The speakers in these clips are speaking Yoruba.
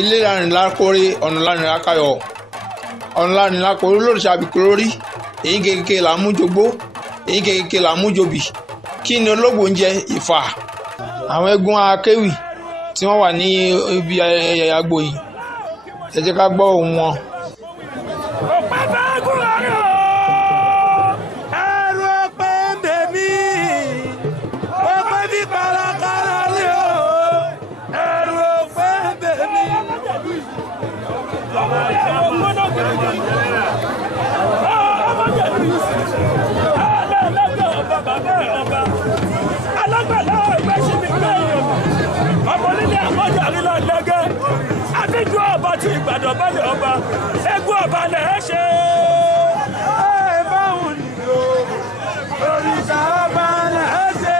ilé lárin lákórè ọ̀nà lárin lákàyọ̀ ọ̀nà lárin lákórè lóríṣà bìkúrórí èyí kékeré là ń mú jogbó èyí kékeré là ń mú jobì kí ni olóògbò ń jẹ ìfà àwọn eégún akéwì tí wọ́n wà ní ibi agbo yìí ẹ jẹ́ ká gbọ́ ohùn wọn. Àbíjú ọba tí Ìbàdàn bá lè ọba eégún ọba lè ṣe é báwọn nìyó òrìṣà ọba lè ṣe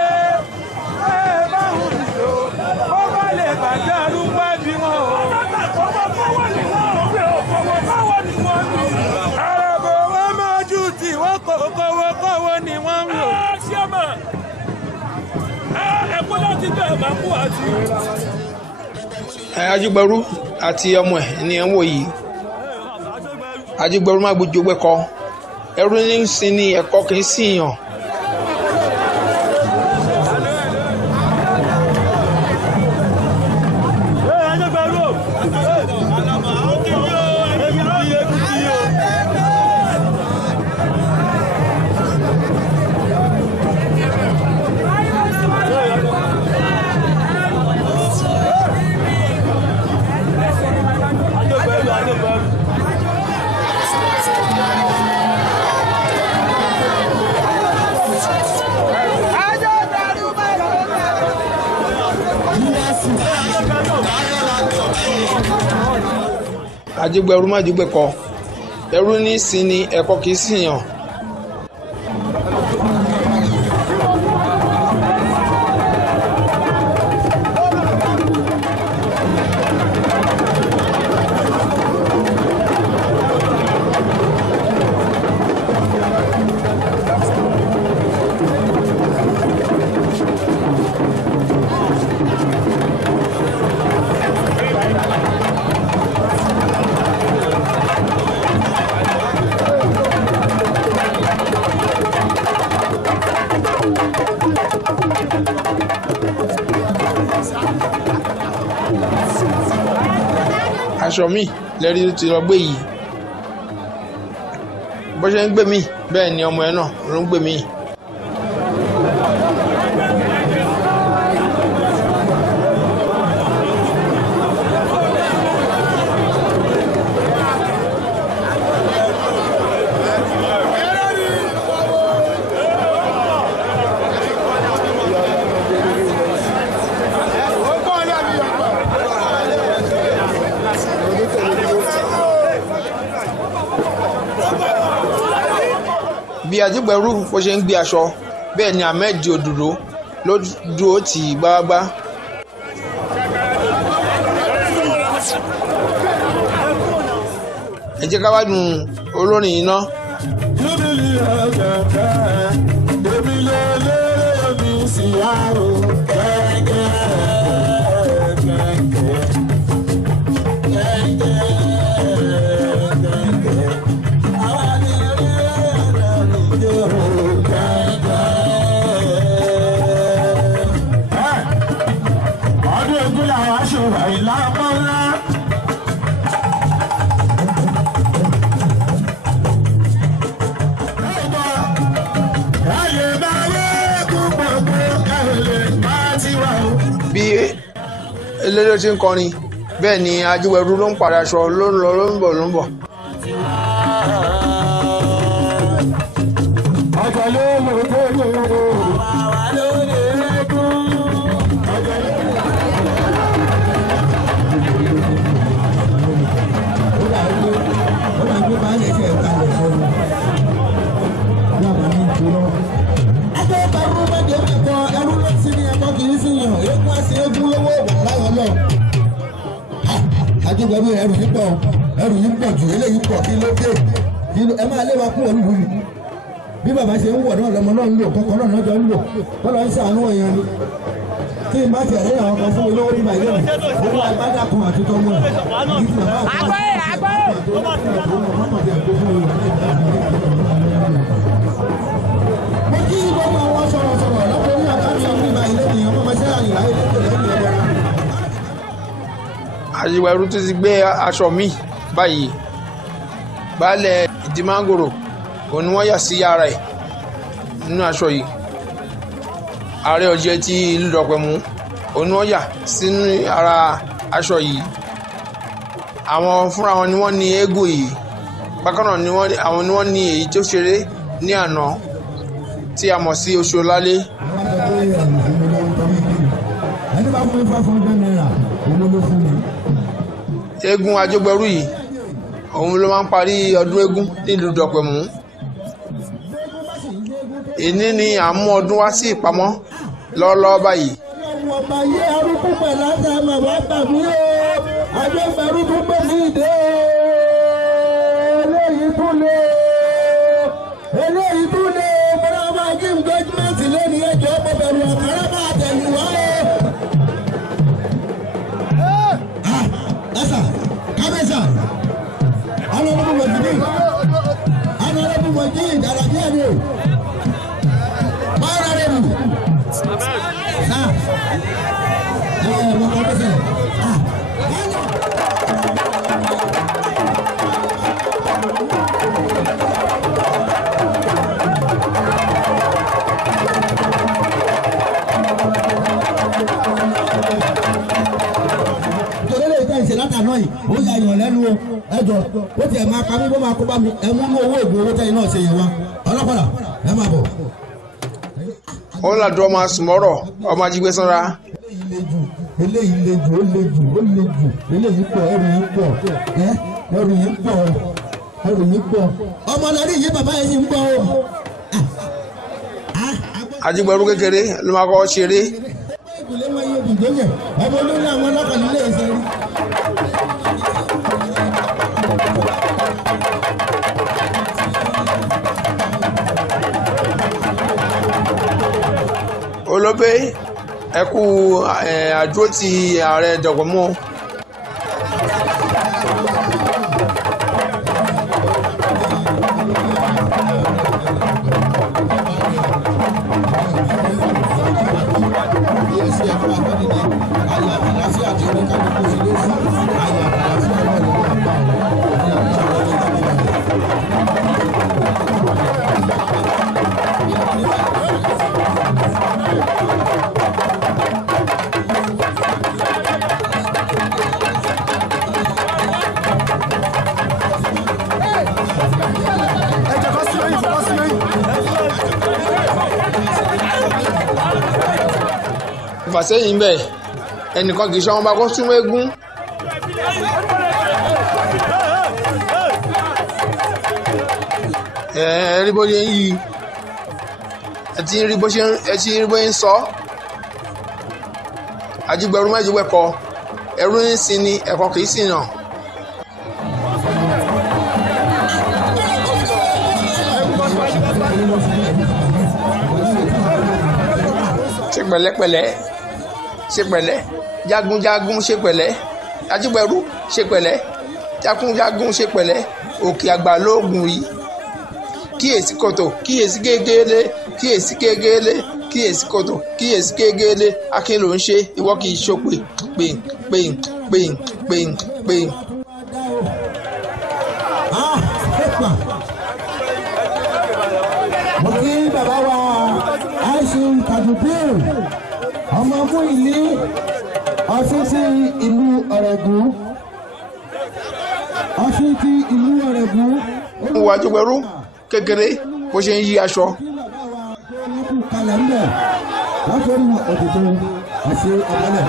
é báwọn nìyó ọba lè bàjẹ́ arúgbó bí wọn o. Fọwọ́ ni wọ́n ò pé òfòwò fọwọ́ ni wọ́n ní. Àràbò wọn máa jù tí wọ́n kọ̀wọ́ ni wọ́n ń lò. Ṣé ọmọ ẹ̀kọ́ láti bẹ̀rẹ̀ máa kú àti. Ajígbẹ̀rú àti ọmọ ẹ̀ ní ẹ̀ ń wò yìí Ajígbẹ̀rú má gbójú gbẹ́kọ ẹrú ní sin ní ẹ̀kọ́ kì í sì yàn. Ajígbẹ̀rú má jú gbẹ́kọ ẹrú ní sin ní ẹ̀kọ́ kì í sì yàn. Aṣọ mi lẹ́rí ti lọ gbé yìí bó ṣe ń gbé mi bẹ́ẹ̀ ni ọmọ ẹ náà ló ń gbé mi. Bí Ajígbẹ̀rú bó ṣe ń gbé aṣọ bẹ́ẹ̀ ni Ahmed Òdòdó ló dúró tì í gbágbá. Ẹ jẹ́ ká wádùn olórin yìí ná. Bí eléré tí ń kọrin bẹ́ẹ̀ ni Ajígbẹ̀rú ló ń pàdé aṣọ ló ń lọ ló ń bọ̀ ló ń bọ̀. Ajígbẹ̀rú ẹrù yìí pọ̀ jù eléyìí pọ̀ kí ló dé ẹ máa lé wa kú olúwo ni bí bàbá ṣe ń wọ̀ náà lọ́mọ náà ń lò kọ́kọ́ náà lọ́jọ́ ń lò kọ́ lọ́ ń ṣàánú èèyàn ni tí n bá ti ẹ̀rẹ́ àwọn kan fún mi lówó nígbà ilé mi owó agbádá kan àti tọ́mú ẹ̀ mo kí gbogbo àwọn sọ̀rọ̀sọ̀rọ̀ lọ́pọ̀ ní àkáàtì nígbà ilé mi ọmọ ọmọ sẹ́yà nìlá ilé tó lẹ́yìn ọ̀dọ́ra. Ajíwẹ̀rú tó ti gbé aṣọ míì báyìí baálẹ̀ Ìdímángòrò òun ni wọ́n yà sí yàrá ẹ̀ nínú aṣọ yìí. Ààrẹ ọ̀jẹ̀ ti ìlú Dọ̀pẹ̀mú òun ni wọ́n yà sínú ara aṣọ yìí. Àwọn fúnra wọn ni wọ́n ní eégún yìí. Bákan náà àwọn ni wọ́n ní èyí tó ṣeré ní àná tí a mọ̀ sí Oṣòlálé. Eégún Ajígbẹ̀rú yìí òun ló máa ń parí ọdún eégún nílùú Dọ̀pẹ̀mú. Èní ni à ń mú ọdún wá sí ìpamọ́ lọ́wọ́lọ́wọ́ báyìí. ọba yé arúgbó pẹ̀lú àtàmà wá gbàgbé Ajígbẹ̀rú tó gbé ní ìdè eléyìí tún lé bọ́lá máa gé engagement lẹ́nu ẹjọ́ bẹ̀rù ọ̀kárá máa tẹ̀lé wá ẹ̀sà kábẹ́sà Honorable Mojeed Alabiade Honorable látàná yìí ó yà yàn lẹ́nu ẹjọ́ ó tiẹ̀ máa pa mí bó máa kó bá mi ẹ mú owó ìgbò owó tẹ́yìn náà ṣe yẹn wá ọlọ́pàá ẹ máa bọ̀. Ó làdúrà máa sùn mọ́rọ̀ ọmọ ajígbé sanra. eléyìí le jù eléyìí pọ̀ ẹrù yìí pọ̀ ọmọ lórí yìí bàbá yẹn sì ń pọ̀ o. Ajígbẹ̀rú kékeré ló máa kọ́ ṣeré. ìkùlé máa yẹ ibùdó yẹ ọmọ olórí àwọn ọlọ́kàn nílé ẹsẹ̀ rí. Olóbé ẹ kú àdúró ti ààrẹ Dọ̀pẹ̀mú. Ìfàsẹ́yìn bẹ́ẹ̀ ẹnìkan kì í ṣe ọmọ bá kó súnmọ́ eégún. Rí bó ṣe ń yí ẹ ti rí bó ń sọ. Ajígbẹ̀rú méjì wẹ̀kọ ẹrú ń sin ni ẹ̀kọ́ kì í sìn náà. Ṣe pẹ̀lẹ́pẹ̀lẹ́ ṣe pẹ̀lẹ́ jagunjagun ṣe pẹ̀lẹ́ Ajígbẹ̀rú ṣe pẹ̀lẹ́ jagunjagun ṣe pẹ̀lẹ́ òkè àgbà lóògùn yìí kíyèsí kòtò kíyèsí gégélé kíyèsí gégélé kíyèsí kòtò kíyèsí gégélé akin ló ń ṣe ìwọ kì í ṣòpè pè. mo kí bàbá wa Aishin Tajudeen ọmọ fún ìlú ọ̀ṣun sí ìlú Ọ̀rẹ́gùn Wo Ajígbẹ̀rú kékeré bó ṣe ń yí aṣọ. kalẹ̀ ń bẹ̀ wọ́n fẹ́ mú òtítọ́ ẹ̀sìn ẹ̀bọ́lẹ̀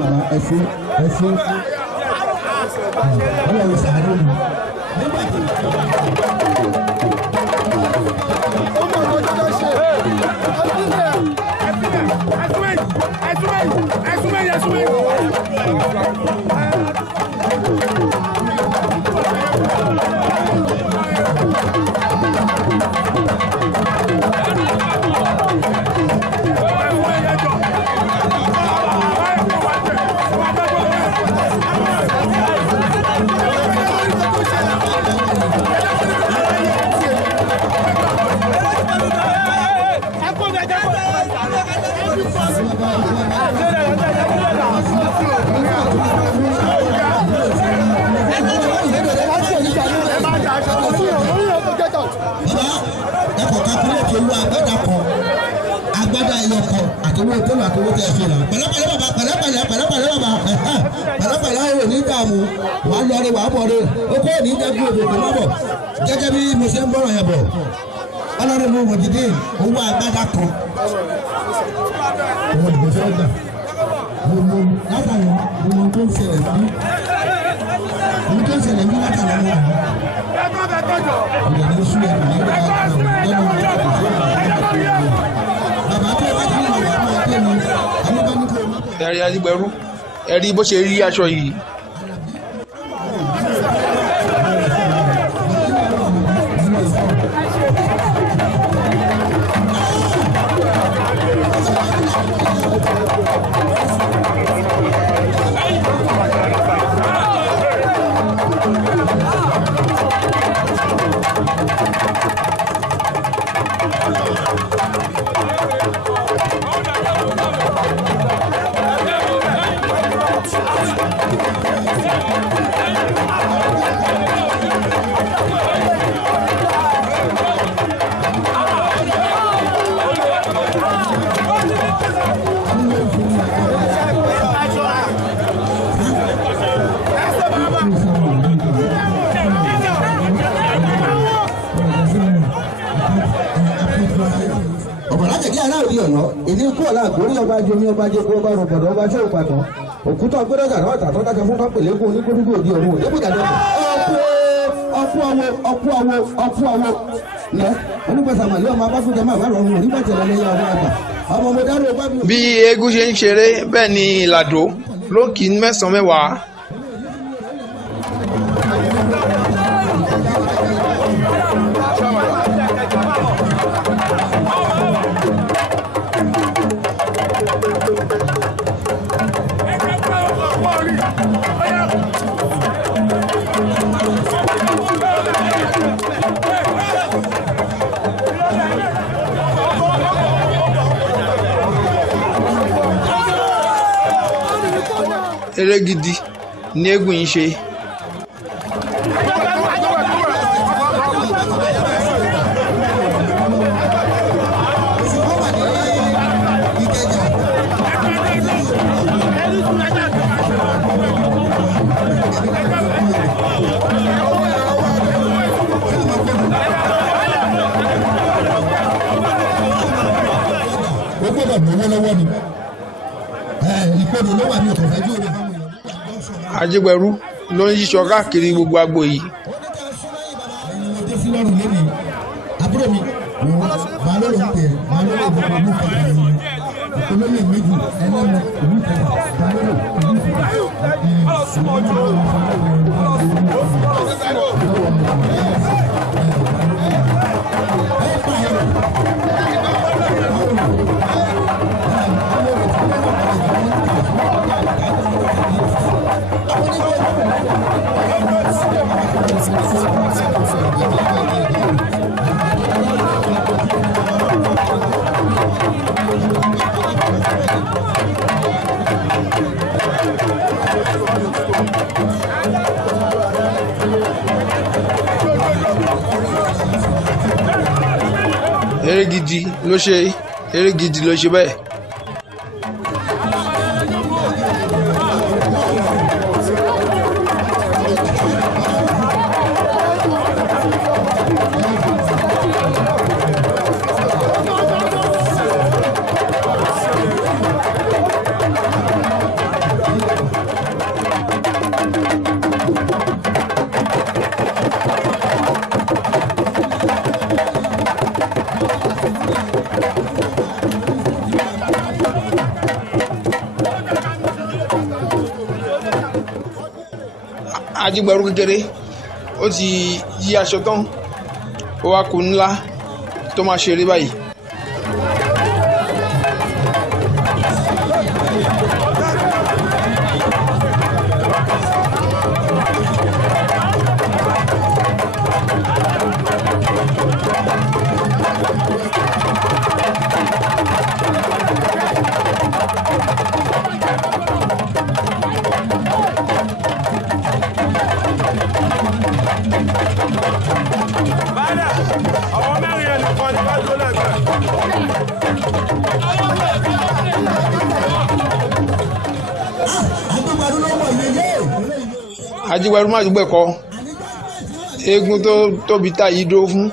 bàbá ẹ̀sìn ọlọ́run sàánú mi. owó tẹ́lẹ̀ àti owó tẹ́ ẹ fi rà pẹ̀lẹ́pẹ̀lẹ́ bàbá pẹ̀lẹ́pẹ̀lẹ́ bàbá pẹ̀lẹ́pẹ̀lẹ́ ayé òní dààmú wàá lọ rí wàá bọ̀ rí okó òní dẹ́kun òdòdó má bọ̀ gẹ́gẹ́ bí mo ṣe ń bọ̀rọ̀ yẹn bọ̀ ọlọ́run mo wọ̀dìdí owó agbádá kan owó ìdìbò fẹ́ gbà gbogbo látàrí gbogbo tó ń ṣẹlẹ̀ sí gbogbo tó ń ṣẹlẹ̀ ní látàrí ọmọ ìyẹn ní sùn ẹ̀rọ nígbà lẹ́nu bàbá tó bá ti ń lọ wà máa dé mi àwọn bá ní kó. ẹ̀rí Ajígbẹ̀rú ẹ̀rí bó ṣe rí aṣọ yìí. ọ̀nà ìdí ikú ọ̀la àgbórí ọba jomi ọba jẹ́kú ọba rògbòdò ọba ṣé òpàtàn òkúta gbẹ́dọ̀gà náà tàtọ́ dákẹ́ fún kápẹ́lẹ́kùn onígbódúgbò òdi ọ̀run òdébùjàdọ́ ọkú àwọ lẹ onígbàsàmàlẹ́ ọmọ abáfúnjẹ máa bá rọrùn onígbàtẹ̀lẹ́ lẹ́yìn ọmọ àgbà ọmọ mo dárò bá mi. bí eégún ṣe ń ṣeré bẹ́ẹ̀ ni ìlàdó ló kì í mẹ́sàn-án mẹ́wàá. eré gidi ní eégún yìí ṣe. ó gbọ́dọ̀ gbowó lọ́wọ́ ni ìpinnu ló wà ní ọkọ̀ fẹ́jú rẹ̀. Ajígbẹ̀rú ló ń yíṣọ káàkiri gbogbo agbo yìí. àbúrò mi màá lóore ń pè é màá lóore ìdókòwò ní ìfọ̀kàn yìí olóyè méjì ẹlẹ́nu ìlú ìfọ̀kàn màá lóore ìlú eré gidi ló ṣe bẹ́ẹ̀. Ajígbẹ̀rú kékeré ó ti yí aṣọ tán ó wá kù ńlá tó máa ṣeré báyìí. Bada, ọmọ mẹ́rin ẹnìkan ni wọ́n tó lẹ́gbẹ̀ẹ́. Agbẹ́gbẹ́rún ló wọ̀ yẹyẹ. Ajígbẹ́rún má dùgbẹ́ kọ́ eégún tó tóbi tá yìí dó fún.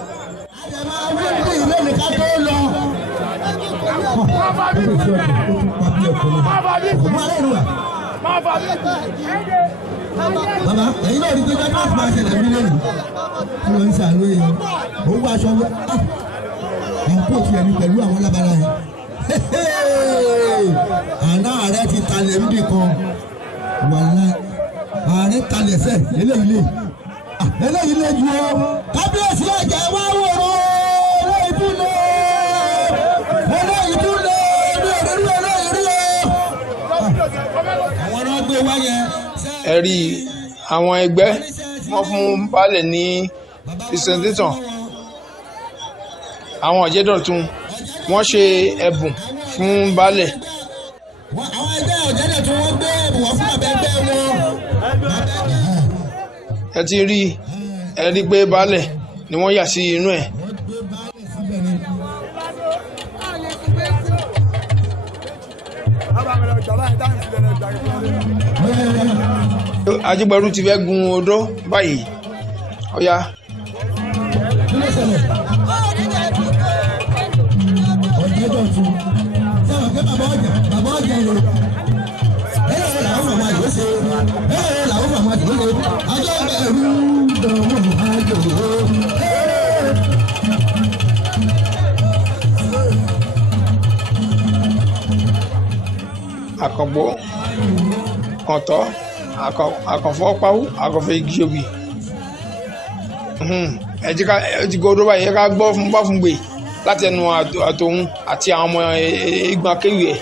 Bàbá ẹ̀yin náà rí pé jáde láti máa ṣẹlẹ̀ bí lónìí tí wọ́n ń ṣàlóye yẹn owó aṣọ àǹkó tiẹ̀ ní pẹ̀lú àwọn lábára yẹn. Àná ààrẹ ti talẹ̀ níbì kan wàlá ààrẹ talẹ̀ sẹ́ eléyìí lè ju ọ kábíyèsí ẹ̀jẹ̀ wá wò ó eléyìí tún lé ní òrìrì eléyìí rí o. Àwọn náà gbé wáyẹ. Ẹ rí àwọn ẹgbẹ́ wọ́n fún baálẹ̀ ní presentation. Àwọn Ọ̀jẹ̀dọ̀tun wọ́n ṣe ẹ̀bùn fún baálẹ̀. Àwọn ẹgbẹ́ Ọ̀jẹ̀dọ̀tun wọ́n gbé ẹ̀bùn wọ́n fún abẹ́gbẹ́ wọn. Ẹ ti rí pé baálẹ̀ ni wọ́n yà sí inú ẹ̀. Ajígbẹ́rún ti fẹ́ gun odó báyìí ọ̀ya. Ọ̀jẹ̀dọ̀tun sọ̀rọ̀ pé bàbá ọjà rẹ̀ ẹ̀rọ làwọn màmá yóò ṣe ajọ́ ẹ̀rú dọ̀wọ́ àjò. Àkàngbọ́ kọ̀ǹtọ́ àkànfọ́ pawú àkànfọ́ igi obì. Ẹ ti gbọ́ odó báyìí ẹ ká gbọ́ fún bá fún gbè láti ẹnu àtòun àti àwọn ọmọ eégún akéwì ẹ̀.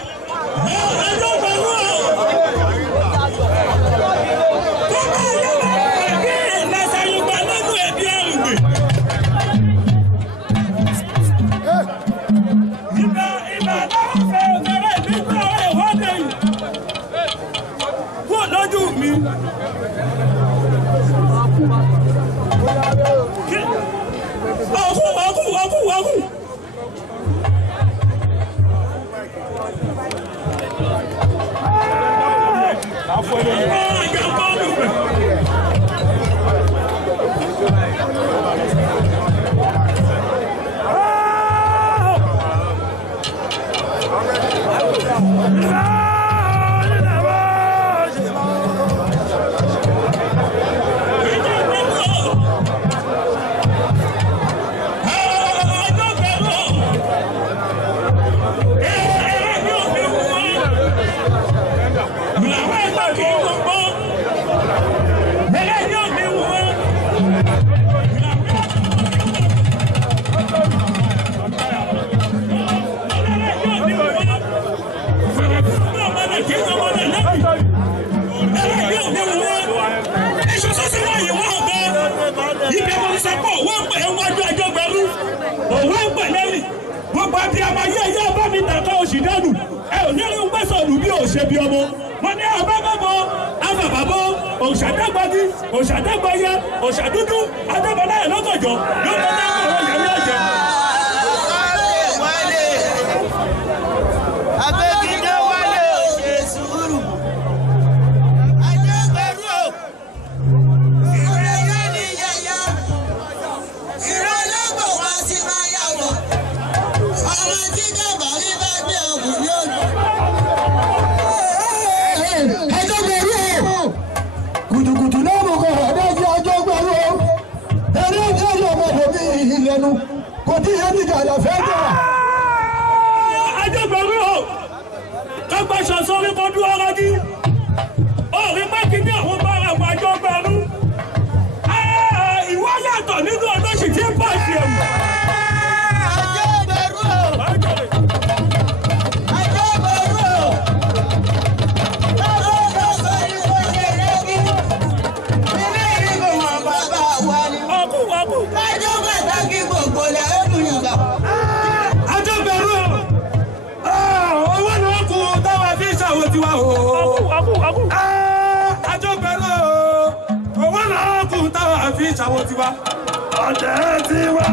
Òṣàdàgbàyé òṣàdúdú adébọláyè lọ́gọ̀jọ́ ló bá dá àwọn ìyàwó ọ̀jẹ̀. Abẹ́gídé wálé ò ṣe sùúrù. Ajẹ́gbẹ̀rú ò. Ìrẹ̀lẹ̀ ní yẹyẹ. Ìrọ̀lẹ́gbọ̀ wá sí máa yà wọ̀. Ọmọ tí dàgbà rí bá gbé ọ̀gùn ní òjò. Ajẹ́gbẹ̀rú ò. Kùtùkùtù náà mọ̀ kọ́ ọ̀dájú Ajẹ́gbẹ̀rú ò. Eré ìjẹ́rìí ọmọdé mi ìlẹ́nu kò tí yẹn ti dàda fẹ́ jà. Ajẹ́gbẹ̀rú ò. Kágbàṣọ sórí kó dúró rọ́jí. Òrí pé kí ní àwọn bá àwọn Ajẹ́gbẹ̀rú. Ìwọ yàtọ̀ nínú olóṣì tí ń bá ṣe ẹ̀wù. Ajẹ́gbẹ̀rú ò. Ajẹ́gbẹ̀rú ò. Lọ́wọ́ lọ́sọ̀ ni mo ṣe lẹ́bí. Ilé ìrìnkò wọn bàbá wa ni. Ọkù. Lájọ́ pàtàkì gbogbo lẹ́ ọdún yàrá. Ajẹ́gbẹ̀rú ò. Owó ni wọ́n kú táwa fi ṣàwọ̀ tiwa o. Ọkù. Ajẹ́gbẹ̀rú ò. Owó ni wọ́n kú táwa fi ṣàwọ̀ tiwa. Ọ̀jẹ̀ tiwa.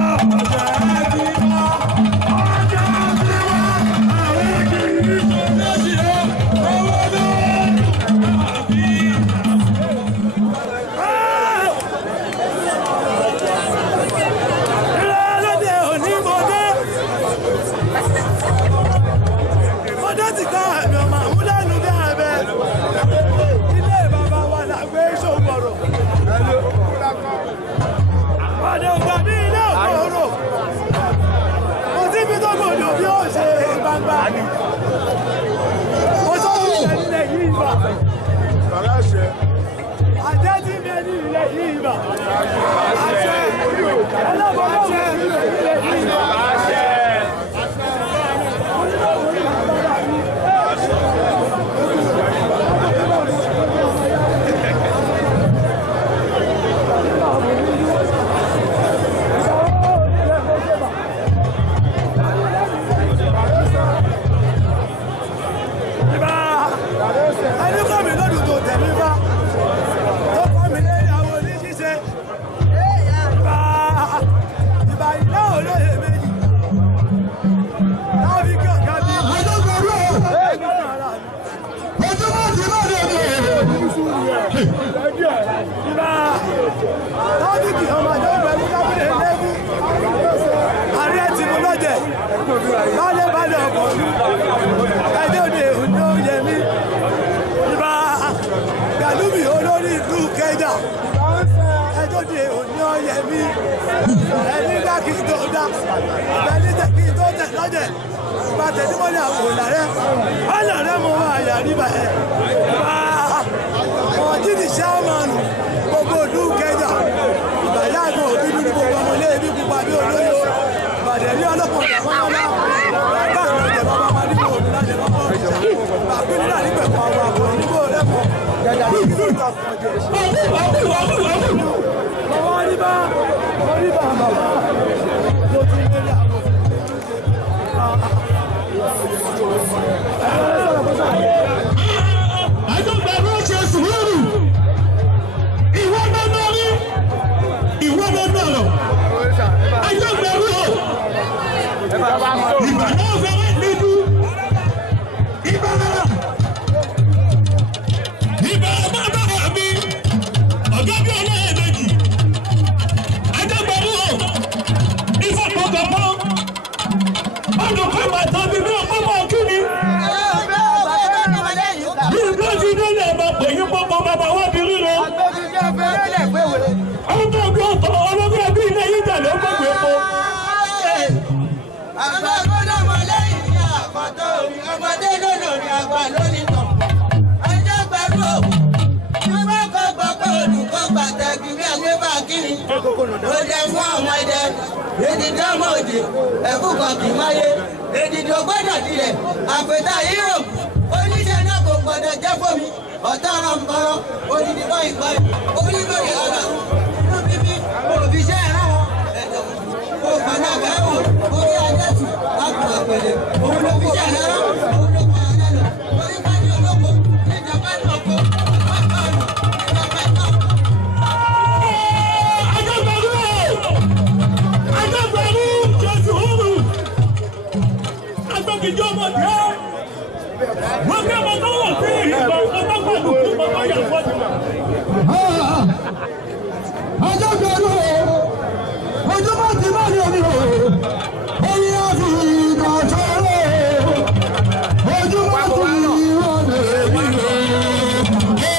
Ajá tí mi ní ilé yìí bà. Àṣẹ. Ẹlẹ́bọ̀lọ́wọ́ ní ilé yìí bà. Àṣẹ. Balẹ̀ ọkọ̀ mi, ẹjọ́ òde òní ó yẹ mí. Ìbá Gàlúbì olórí ìlú Kẹjà, ẹjọ́ òde òní ó yẹ mí. Ẹni dá kí n tó dá, ẹni tẹ̀ kí n tó tẹ̀ lọ́jẹ̀. Ìbá tẹ̀sí mọ́lẹ̀ àwọn òlàrẹ́, ọ̀làrẹ́ mo máa yà níbà ẹ̀. Ìbá ọ̀jí ni ṣáàmánù gbogbo ìlú Kẹjà. Ìbá yá àgbọn òbí nínú gbogbo ọmọ ilé ibi pupa bí olóyè. Ìbàdàn ní ọlọ́pàá ìjàmọ́lá. Ó jẹ́ fún àwọn ẹ̀dẹ̀ èdìdí ọmọ òdì ẹ̀kú kan kì í máyé èdìdí ògbọ́dọ̀ tilẹ̀ àpètà Europe oníṣẹ́ náà kò gbọ́dọ̀ jẹ́ fómi ọ̀tá ọ̀rọ̀ nkọ́rọ́ odidi bọ́ ìgbà onígbòye ọ̀rọ̀ inú bíbí òbíṣẹ́ ìrànwọ́ ẹ̀dọ̀ ògbọ́n náà bẹ́ẹ̀ wò orí ajẹ́tù àpò àpèlè òun ló bíṣẹ́ ìrànwọ́ òun ló pa ọ̀rẹ́ lọ orí kájí olóko níjọba náà kó ìjọ ọmọ jẹ́ wọ́n kí ọmọ tó wọ̀ sí ìgbà ọmọ pàdù kí ọmọ yà fọ́jú. ọjọ́ gbẹ̀rù ojú bá ti bá ní omi o orí àfi ìgbà tó rẹ̀ ojú bá ti wọ́n lè rí o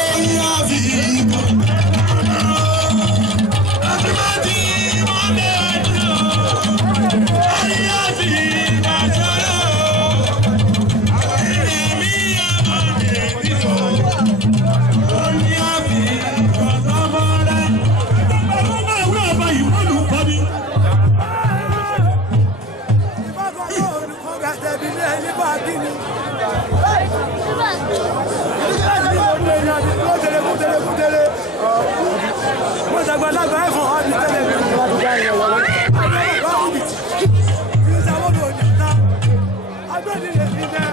orí àfi ìgbà tó rẹ̀ ojú bá ti wọ́n lè rí o orí àfi ìgbà tó rẹ̀. Àgbàlagbà ẹ̀fọn ọdún tẹ́lẹ̀ bí wọ́n ti dá ìyẹn wọlé. Àgbàlagbà ọdún tí ìṣàwọ́dọ̀ òní ta. Agbẹ́dìlẹ̀ ti jẹ́.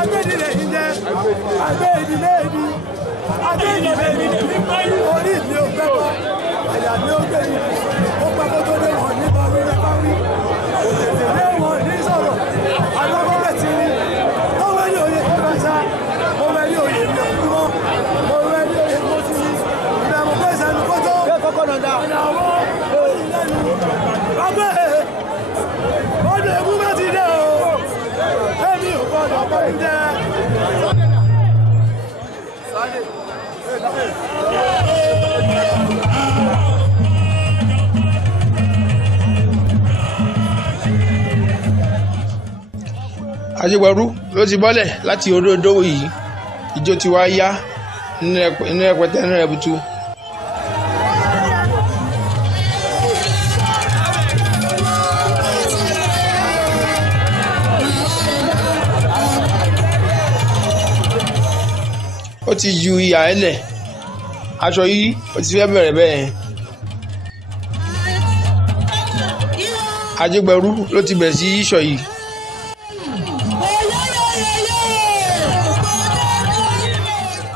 Agbẹ́dìlẹ̀ ti jẹ́. Agbẹ́dìlẹ̀ ibi. Agbẹ́dìlẹ̀ ibi. Orí mi ò gbẹ́ bọ́. Àyà mi ò gbé mi. Ó pẹ́ kó tó dé wọ̀n nípa wíwẹ́ bá wí. Òtètè lé wọn ní sọ̀rọ̀. Àgbàgbọ́dẹ̀ ti rí. Ó wẹ́ ní òye tó bá sá. Ó wẹ́ ní òye mi ò dúró. Ó wẹ́ ní òye tó ti rí. Ìbẹ̀rù pé ìṣẹ́nu kó tó. Ọgbẹ́ ọdún ẹ̀kú bá ti dé o, ẹ̀mí ò gbọ́dọ̀ kọ́ ní jẹ́. Ajẹ́gbẹ̀rú ló ti bọ́lẹ̀ láti orí odò yìí ijó ti wá yá nínú rẹpẹtẹ nínú rẹbutu. ó ti ju ìyà ẹ̀ lẹ̀ aṣọ yìí ó ti fẹ́ bẹ̀rẹ̀ bẹ́ẹ̀. Ajégbẹrú ló ti bẹ̀rẹ̀ sí yíṣọ yìí.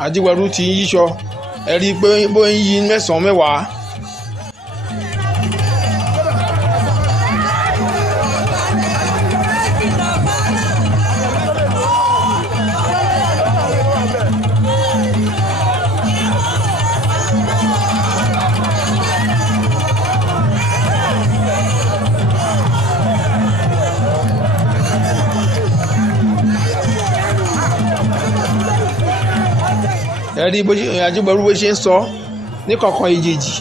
Ajégbẹrú ti ń yíṣọ ẹ rí i pé bó ń yí mẹ́sàn-án mẹ́wàá. ẹ rí Ajégbẹrú bó ṣe ń sọ ní kọ̀ọ̀kan ìjèjì.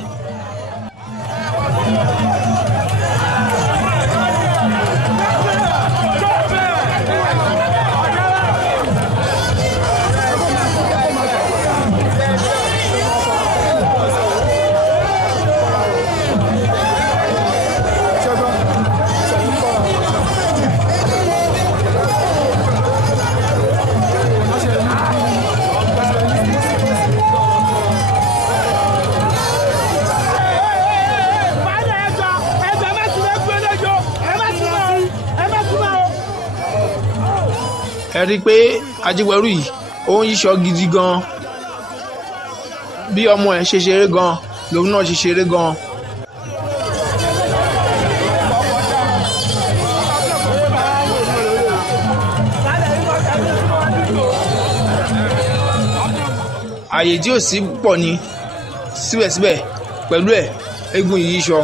ẹ rí i pé Ajégbẹrú yìí ó ń yíṣọ gidi gan bí ọmọ ẹ̀ ṣe ṣeré gan lòun náà ṣe ṣeré gan. àyè tí ò sí pọ̀ ni síbẹ̀síbẹ̀ pẹ̀lú ẹ̀ eégún yìí yíṣọ.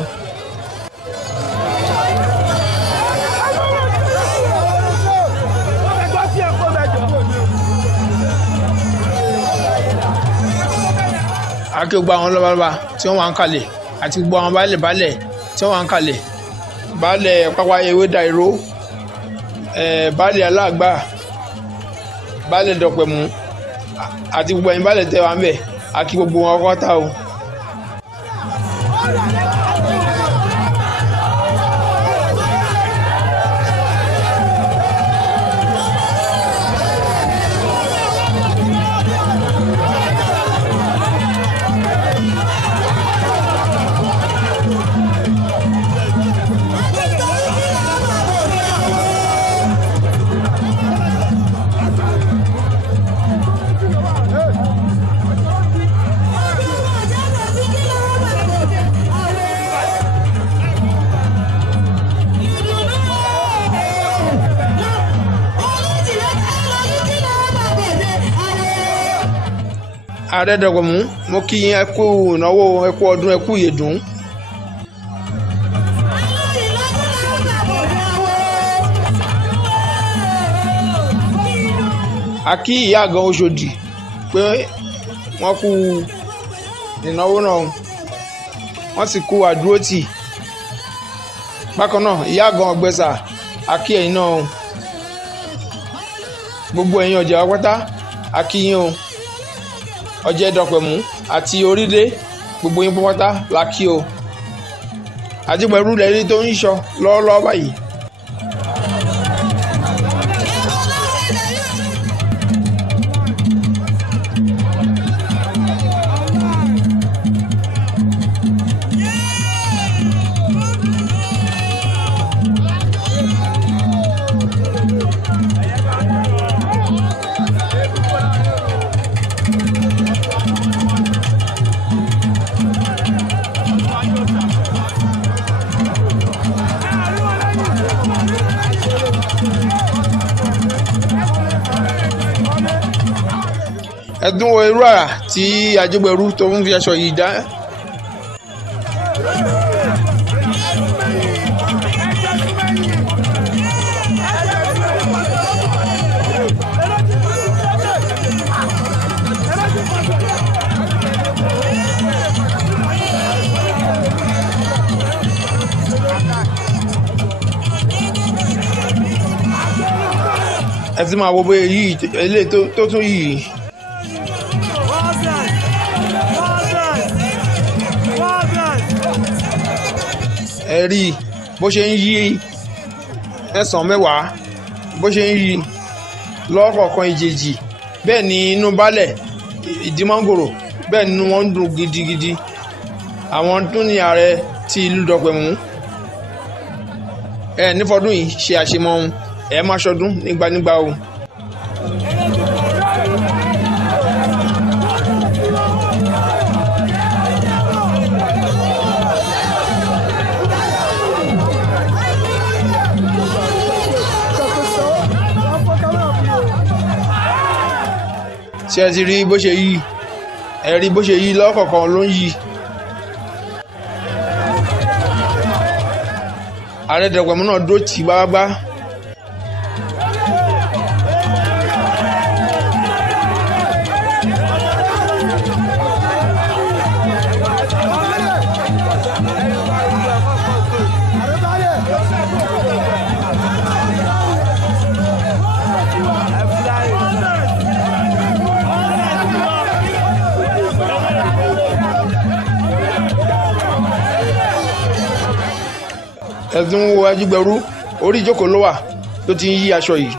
akẹ́ gbogbo àwọn lọ́balọ́ba tí wọ́n wà ń kalẹ̀ àti gbogbo àwọn baálẹ̀ tí wọ́n wà ń kalẹ̀ baálẹ̀ pápá ewé dàìró baálẹ̀ aláàgbà baálẹ̀ dọ̀pẹ̀mú àti gbogbo ẹ̀yin baálẹ̀ tẹ́ wà ń bẹ̀ akí gbogbo wọn kọ́ ta o. Ààrẹ Dọ̀pẹ̀mú mo kí yín ẹ kú ìnáwó ẹ kú ọdún ẹ kú ìyèdún. a kí ìyá àgàn Ọ̀ṣọ́dì pé wọ́n kú ìnáwó náà wọ́n sì kú àdúrótì. bákan náà ìyá àgàn Ọ̀gbẹ̀sà a kí ẹ̀yin náà gbogbo ẹ̀yin ọ̀jẹ̀ pátá a kí yín o. Ọ̀jẹ̀ Dọ̀pẹ̀mú àti Orílẹ̀ gbogbo yín pátá la kí o. Ajégbẹrú lẹ́ni tó ń yíṣọ lọ́wọ́lọ́wọ́ báyìí. ẹ̀dùn irú àrà tí Ajégbẹrú tó ń fi aṣọ yìí dá. ẹ ti máa wo bóyá yìí eléyìí tó tún yìí ẹ rí bó ṣe ń yí ẹ̀sán mẹ́wàá bó ṣe ń yí lọ́kọ̀ọ̀kan ìjèjì bẹ́ẹ̀ ni inú baálẹ̀ ìdí mángòrò bẹ́ẹ̀ ni wọ́n ń dùn gidigidi àwọn tún ní ààrẹ ti ìlú Dọ̀pẹ̀mú ẹ nífọdún yìí ṣe àṣemọ ohun ẹ má ṣọdún nígbànígbà o. ṣé ẹ ti rí bó ṣe yí ẹ rí bó ṣe yí lọ́kọ̀ọ̀kan ló ń yí. ààrẹ Dọ̀pẹ̀mú náà dó tì gbágbá. ẹ̀sùn wo Ajígbẹ̀rú orí ìjókòó ló wà tó ti ń yí aṣọ yìí.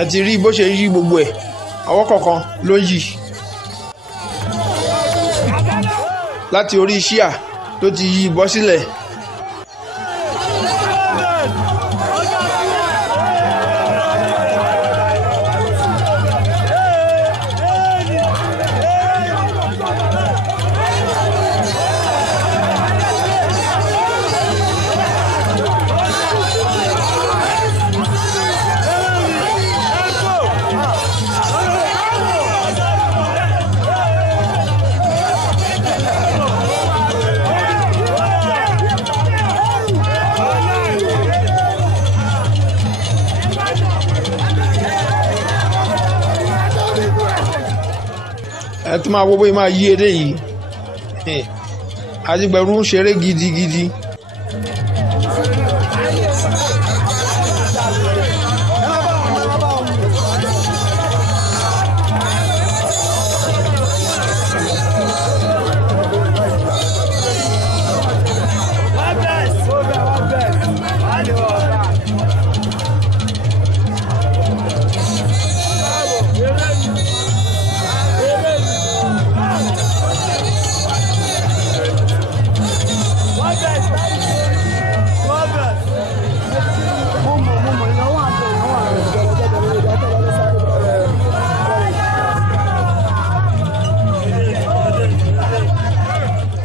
ẹ ti rí bó ṣe yí gbogbo ẹ̀ ọwọ́ kọ̀ọ̀kan ló yí láti orí ṣíà tó ti yí bọ́ sílẹ̀. ẹ tún máa wo bóyá máa yí eré yìí Ajígbẹ̀rú ń ṣeré gidigidi.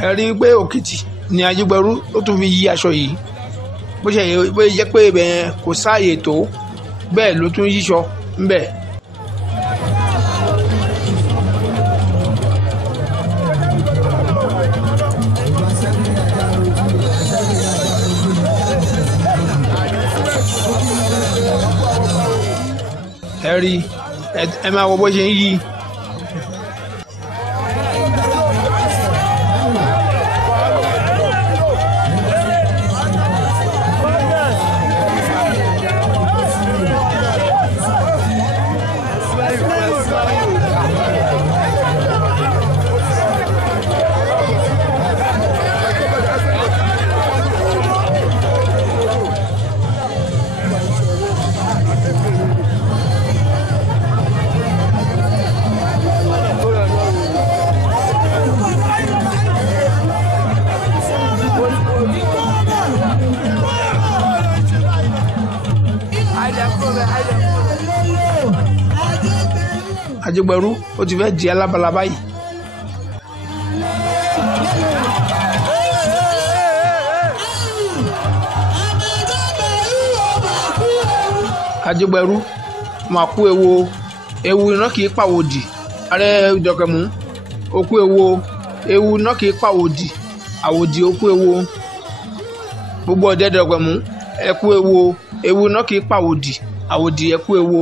ẹ rí i pé òkìtì ni Ajígbẹ̀rú ló tún fi yí aṣọ yìí bó ṣe jẹ́ pé ibẹ̀ yẹn kò sáàyè tó bẹ́ẹ̀ ló tún yíṣọ ńbẹ̀. ẹ rí ẹ máa wo bó ṣe ń yí. Ajígbẹ̀rú ó ti fẹ́ di alábala báyìí. Ajígbẹ̀rú máa kú ewu iná kì í pàwòdì ààrẹ Dọ̀pẹ̀mú ó kú ewu iná kì í pàwòdì àwòdì ó kú ewu. gbogbo ọ̀dẹ́dọ̀gbẹ̀mú ẹ kú ewu ewu náà kì í pàwòdì àwòdì ẹ kú ewu.